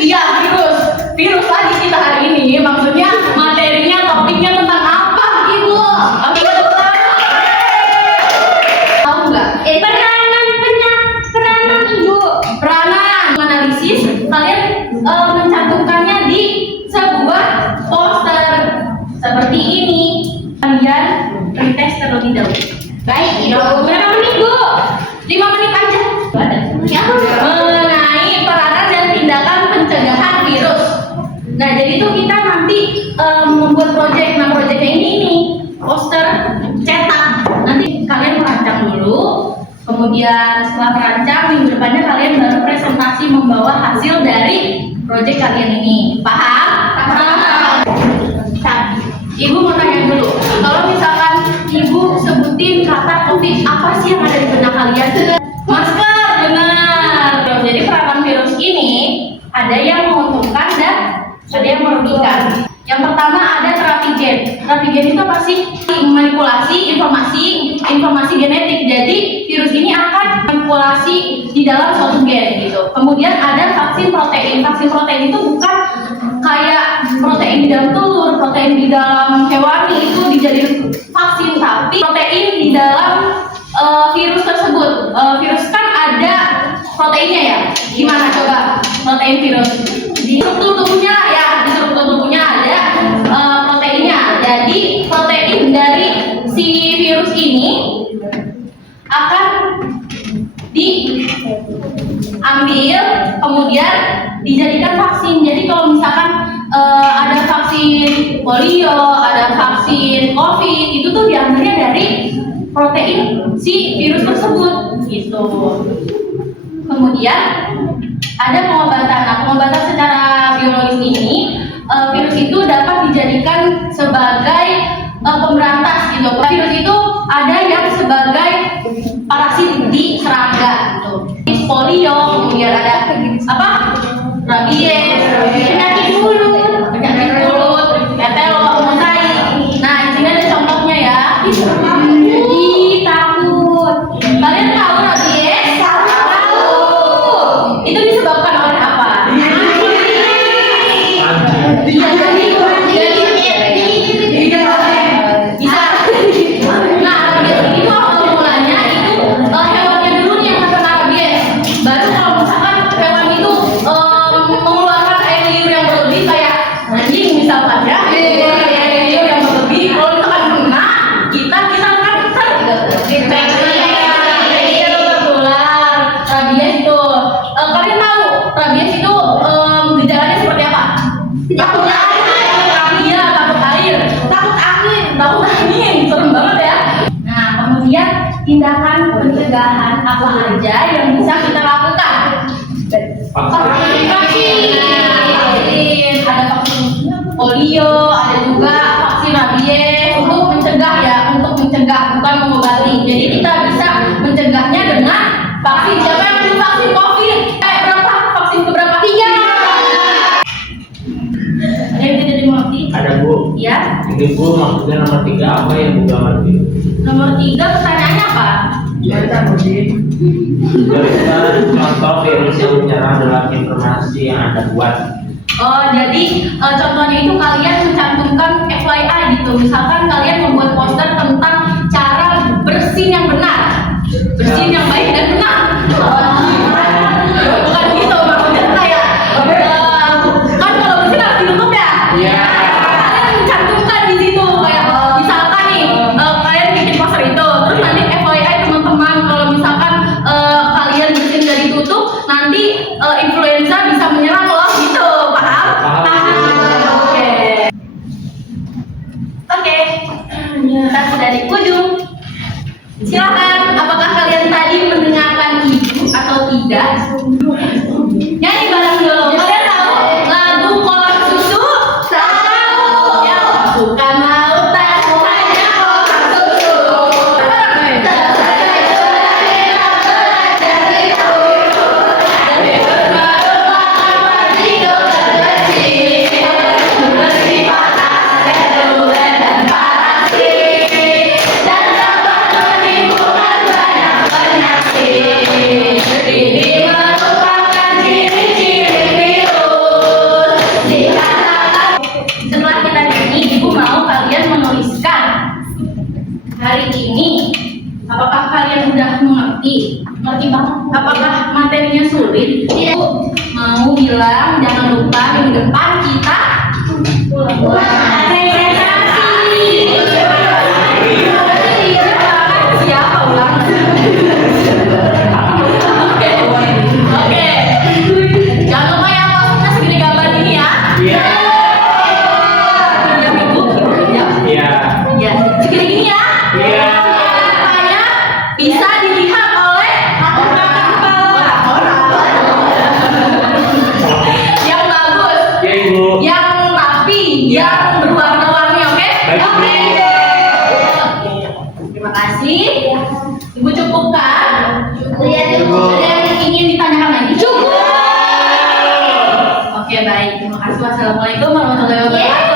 Iya, virus. Virus lagi kita hari ini. Maksudnya materinya, topiknya tentang apa, Ibu? Oke, tahu nggak? Peranan Ibu. Peranan analisis. Kalian mencantumkannya di sebuah poster seperti ini. Kalian retest terlebih dahulu. Baik, Ibu. Berapa menit Bu? 5 menit aja. Ya, mengenai peranan dan tindakan pencegahan virus. Nah, jadi itu kita nanti membuat proyek. Nah, proyeknya ini poster cetak. Nanti kalian merancang dulu. Kemudian setelah merancang, minggu depannya kalian baru presentasi membawa hasil dari proyek kalian ini. Paham? Paham. Ibu mau tanya dulu. Kalau misalkan Ibu sebutin kata COVID, apa sih yang ada di benak kalian? Masker, benar. Jadi peranan virus ini ada yang menguntungkan dan ada yang merugikan. Yang pertama ada terapi gen. Terapi gen itu apa sih? Manipulasi informasi genetik. Jadi virus ini akan manipulasi di dalam suatu gen gitu. Kemudian ada vaksin protein. Vaksin protein itu bukan kayak protein di dalam telur, protein di dalam hewani itu dijadikan vaksin, tapi protein di dalam virus tersebut. Virus kan ada proteinnya ya. Gimana coba protein virus? Di struktur tubuhnya ya, di struktur tubuhnya ada proteinnya. Jadi protein dari si virus ini akan diambil kemudian dijadikan vaksin. Jadi kalau misalkan ada vaksin polio, ada vaksin COVID, itu tuh diambilnya dari protein si virus tersebut gitu. Kemudian ada pengobatan. Nah, pengobatan secara biologis ini virus itu dapat dijadikan sebagai pemberantas gitu. Virus itu ada yang sebagai parasit di serangga gitu. Polio, kemudian ada apa? Rabies, penyakit mulut, tetelo, mosaik. Nah, di sini ada contohnya ya. Takut. Kalian tahu rabies? Tahu. Itu disebabkan oleh apa? Bisa. Nah, rabies ini tuh awal mulanya itu hewannya dulu nih yang terkena rabies. Baru kalau misalkan hewan itu mengeluarkan air liur yang berlebih kayak anjing misalkan ya, air liur yang berlebih. Kalau misalkan kena, kita akan infeksi tertular rabies itu. Kalian tahu rabies itu gejalanya seperti apa? Takut air, iya, takut air, takut angin, serem banget ya. Nah, kemudian tindakan pencegahan apa aja yang bisa kita lakukan? Vaksin, ada vaksin polio, ada juga vaksin rabies untuk mencegah ya, bukan mengobati. Jadi kita bisa mencegahnya dengan vaksin. Siapa yang belum vaksin COVID? Berapa? Vaksin keberapa? 3. Ada yang tidak dimengerti? Ada Bu. Ya. Ini Bu, maksudnya nomor 3 apa yang Bu gak ngerti? Nomor 3 pertanyaannya apa? Berikan contoh virus yang menyerang dalam informasi yang Anda buat. Oh, jadi contohnya itu kalian mencantumkan FYI gitu. Misalkan kalian membuat poster tentang cara bersin yang benar, bersin yang baik dan benar. Bukan gitu maksudnya kayak kan kalau bersin harus ditutup ya. Iya. Kalian mencantumkan di situ kayak misalkan nih kalian bikin poster itu, terus nanti FYI teman-teman kalau misalkan kalian bersin dari tutup, nanti influenza bisa menyerang loh gitu. Paham? Oke. Kita sudah di ujung. Silakan, apakah kalian tadi mendengarkan Ibu atau pertimbangan. Apakah materinya sulit? Tidak. Mau bilang jangan lupa minggu depan kita presentasi. Siapa ulang? Oke. Jangan lupa ya posnya segini gambar ini ya. Iya. Ya minggu. Iya. Ya, segini gini ya. Iya. Supaya bisa dilihat oleh orang-orang yang bagus, Ya Ibu. yang rapi, yang berwarna-warni, oke? Baik, Bu. Oke. Terima kasih. Ibu cukupkan? Iya, Cukup. Ada yang ingin ditanyakan lagi? Cukup. Oke, baik. Terima kasih. Wassalamualaikum warahmatullahi wabarakatuh.